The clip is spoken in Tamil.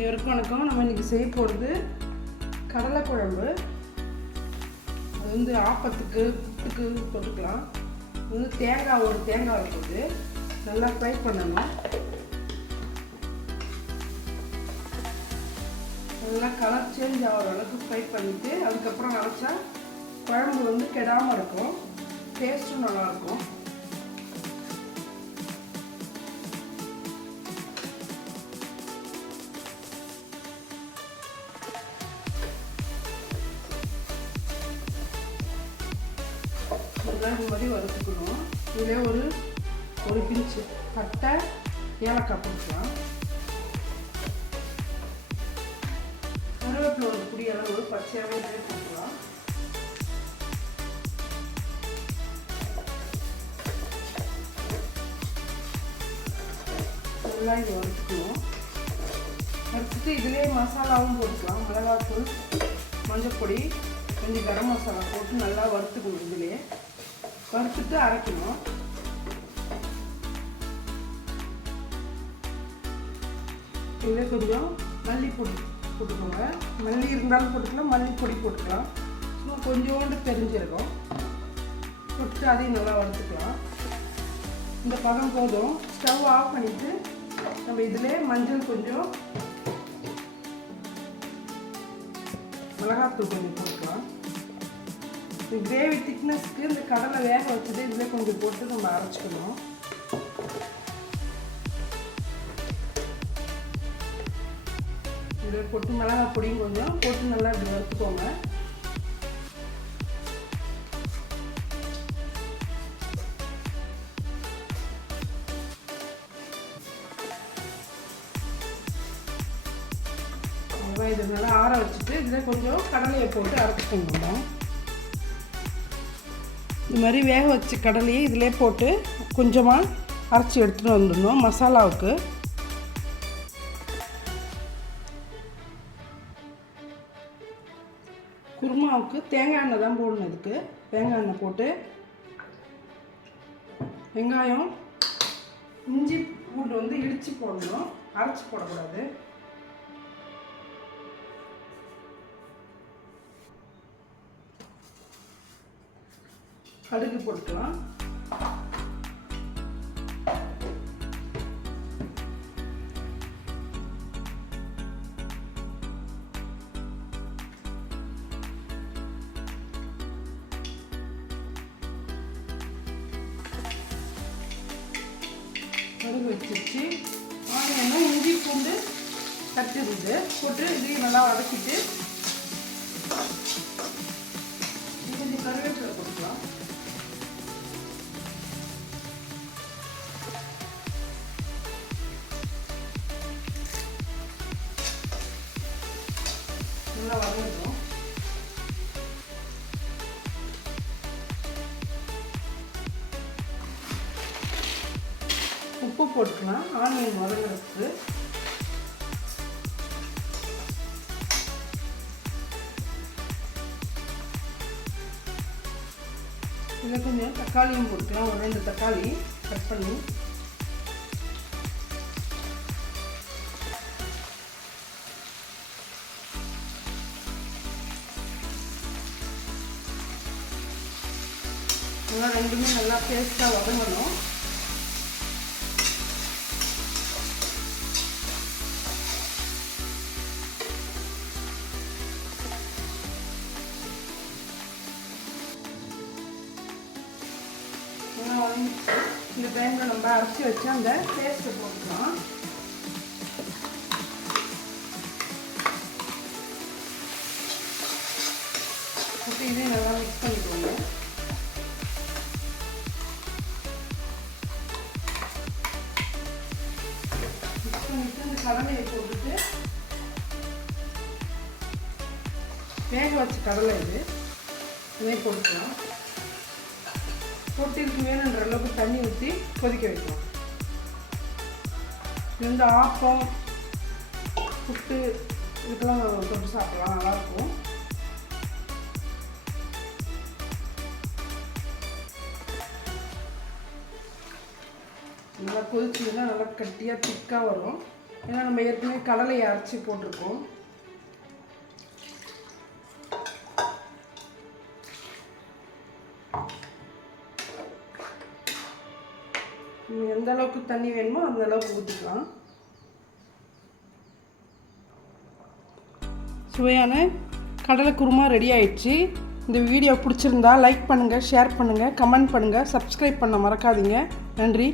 இவருக்கும் வணக்கம். நம்ம இன்றைக்கி செய்ய போகிறது கடலை குழம்பு. அது வந்து ஆப்பத்துக்கு புட்டுக்கு போட்டுக்கலாம். இது வந்து ஒரு தேங்காய் இருக்குது, நல்லா ஃப்ரை பண்ணணும். நல்லா கலர் சேஞ்ச் ஆகிற அளவுக்கு ஃப்ரை பண்ணிவிட்டு அதுக்கப்புறம் அரைச்சா குழம்பு வந்து கெடாமல் இருக்கும், டேஸ்ட்டும் நல்லாயிருக்கும். இந்த மாதிரி வறுத்துக்கணும். இதில் ஒரு பிஞ்சு பட்டை, ஏலக்காய் போட்டுக்கலாம். கருவேப்பிலை ஒரு புடி அளவு பச்சையாகவே போட்டுக்கலாம். நல்லா இது வறுத்துக்கணும். வறுத்துட்டு இதிலே மசாலாவும் போட்டுக்கலாம். மிளகாத்தூள், மஞ்சள் பொடி, கொஞ்சம் கரம் மசாலா போட்டு நல்லா வறுத்துக்கணும். இதிலே வறுத்துட்டு அரைக்கணும். இதில் கொஞ்சம் மல்லிப்பொடி போட்டுக்கோங்க. மல்லி இருந்தாலும் போட்டுக்கலாம், மல்லிப்பொடி போட்டுக்கலாம். சும்மா கொஞ்சோண்டு தெரிஞ்சிருக்கும் போட்டு அதையும் நல்லா வறுத்துக்கலாம். இந்த பதம் போதும். ஸ்டவ் ஆஃப் பண்ணிவிட்டு நம்ம இதிலே மஞ்சள் கொஞ்சம், மிளகாத்தூள் கொஞ்சம் போட்டுக்கலாம். கிரேவி திக்னஸ்க்கு இந்த கடலை வேக வச்சது இதில் கொஞ்சம் போட்டு நம்ம அரைச்சிக்கணும். இதில் போட்டு மிளகாய் பொடியும் கொஞ்சம் போட்டு நல்லா இப்படி வறுத்துக்கோங்க. இதை நல்லா ஆற வச்சுட்டு இதில் கொஞ்சம் கடலையை போட்டு அரைச்சிக்கணும். இந்த மாதிரி வேக வச்ச கடலையை இதிலே போட்டு கொஞ்சமாக அரைச்சி எடுத்துகிட்டு வந்துடணும். மசாலாவுக்கு குருமாவுக்கு தேங்காய் எண்ணெய் தான் போடணும். இதுக்கு தேங்காய் எண்ணெய் போட்டு வெங்காயம், இஞ்சி பூண்டு வந்து இடித்து போடணும், அரைச்சி போடக்கூடாது. கடுகு போட்டுக்கலாம். கடுகு வச்சிருச்சு. ஆனியனும் இஞ்சி பூண்டு கட்டிருந்து போட்டு இதையும் நல்லா வதக்கிட்டு கொஞ்சம் கருவேப்பிலை போட்டுக்கலாம். நல்லா வதங்கட்டும். உப்பு போட்டுக்கலாம் ஆனியன் வதங்குறதுக்கு. இதில் கொஞ்சம் தக்காளியும் போட்டுக்கலாம். ஒரு 2 தக்காளி கட் பண்ணி நல்லா ரெண்டுமே நல்லா பேஸ்ட்டாக வதங்கணும். இந்த டைமில் நம்ம அரைச்சி வச்சு அந்த பேஸ்ட்டை போட்டுக்கலாம். போட்டு இதையும் நல்லா மிக்ஸ் பண்ணிக்கோங்க. மிக்ஸ் பண்ணிவிட்டு அந்த கடலையை போட்டுட்டு வேக வச்ச கடலை இதே போட்டுக்கலாம். போட்டு இதுக்கு வேணுன்ற அளவுக்கு தண்ணி ஊற்றி கொதிக்க வைக்கலாம். இது வந்து ஆப்பம், புட்டு இதுக்கெல்லாம் தொட்டு சாப்பிடலாம், நல்லாயிருக்கும். நல்லா கொதிச்சுன்னா நல்லா கட்டியாக திக்காக வரும். ஏன்னா நம்ம ஏற்கனவே கடலையை அரைச்சி போட்டிருக்கோம். எந்த அளவுக்கு தண்ணி வேணுமோ அந்த அளவுக்கு ஊற்றிக்கலாம். சுவையான கடலை குருமா ரெடி ஆயிடுச்சு. இந்த வீடியோ பிடிச்சிருந்தா லைக் பண்ணுங்கள், ஷேர் பண்ணுங்கள், கமெண்ட் பண்ணுங்கள், சப்ஸ்கிரைப் பண்ண மறக்காதீங்க. நன்றி.